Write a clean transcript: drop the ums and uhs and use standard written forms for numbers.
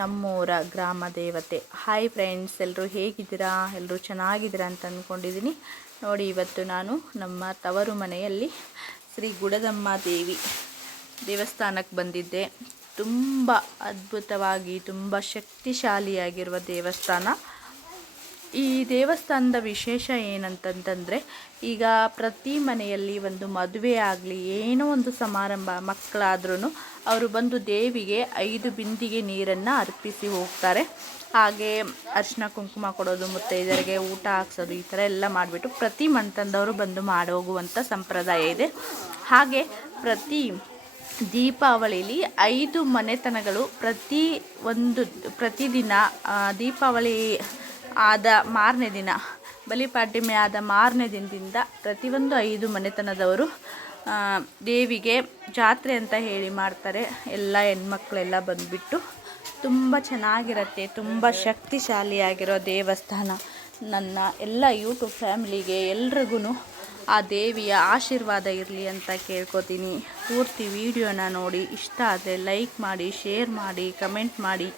ನಮ್ಮೂರ ಗ್ರಾಮ ದೇವತೆ. ಹಾಯ್ ಫ್ರೆಂಡ್ಸ್, ಎಲ್ಲರೂ ಹೇಗಿದ್ದೀರಾ? ಎಲ್ಲರೂ ಚೆನ್ನಾಗಿದ್ದೀರಾ ಅಂತ ಅಂದ್ಕೊಂಡಿದ್ದೀನಿ. ನೋಡಿ, ಇವತ್ತು ನಾನು ನಮ್ಮ ತವರು ಮನೆಯಲ್ಲಿ ಶ್ರೀ ಗುಡದಮ್ಮ ದೇವಿ ದೇವಸ್ಥಾನಕ್ಕೆ ಬಂದಿದ್ದೆ. ತುಂಬ ಅದ್ಭುತವಾಗಿ, ತುಂಬ ಶಕ್ತಿಶಾಲಿಯಾಗಿರುವ ದೇವಸ್ಥಾನ. ಈ ದೇವಸ್ಥಾನದ ವಿಶೇಷ ಏನಂತಂತಂದರೆ, ಈಗ ಪ್ರತಿ ಮನೆಯಲ್ಲಿ ಒಂದು ಮದುವೆ ಆಗಲಿ, ಏನೋ ಒಂದು ಸಮಾರಂಭ ಮಕ್ಕಳಾದ್ರೂ ಅವರು ಬಂದು ದೇವಿಗೆ 5 ಬಿಂದಿಗೆ ನೀರನ್ನು ಅರ್ಪಿಸಿ ಹೋಗ್ತಾರೆ. ಹಾಗೆ ಅರಿಶಿನ ಕುಂಕುಮ ಕೊಡೋದು, ಮುತ್ತೈದೆಯರಿಗೆ ಊಟ ಹಾಕ್ಸೋದು, ಈ ಥರ ಎಲ್ಲ ಮಾಡಿಬಿಟ್ಟು ಪ್ರತಿ ಮನೆತನದವರು ಬಂದು ಮಾಡೋಗುವಂಥ ಸಂಪ್ರದಾಯ ಇದೆ. ಹಾಗೆ ದೀಪಾವಳಿಲಿ 5 ಮನೆತನಗಳು ಪ್ರತಿದಿನ ದೀಪಾವಳಿ ಆದ ಮಾರನೇ ದಿನ, ಬಲಿಪಾಡ್ಯಮಿ ಆದ ಮಾರನೇ ದಿನದಿಂದ ಪ್ರತಿಯೊಂದು 5 ಮನೆತನದವರು ದೇವಿಗೆ ಜಾತ್ರೆ ಅಂತ ಹೇಳಿ ಮಾಡ್ತಾರೆ. ಎಲ್ಲ ಹೆಣ್ಮಕ್ಳೆಲ್ಲ ಬಂದುಬಿಟ್ಟು ತುಂಬ ಚೆನ್ನಾಗಿರುತ್ತೆ. ತುಂಬ ಶಕ್ತಿಶಾಲಿಯಾಗಿರೋ ದೇವಸ್ಥಾನ. ನನ್ನ ಎಲ್ಲ ಯೂಟ್ಯೂಬ್ ಫ್ಯಾಮಿಲಿಗೆ ಎಲ್ರಿಗೂ ಆ ದೇವಿಯ ಆಶೀರ್ವಾದ ಇರಲಿ ಅಂತ ಕೇಳ್ಕೊತೀನಿ. ಪೂರ್ತಿ ವಿಡಿಯೋನ ನೋಡಿ, ಇಷ್ಟ ಆದರೆ ಲೈಕ್ ಮಾಡಿ, ಶೇರ್ ಮಾಡಿ, ಕಮೆಂಟ್ ಮಾಡಿ.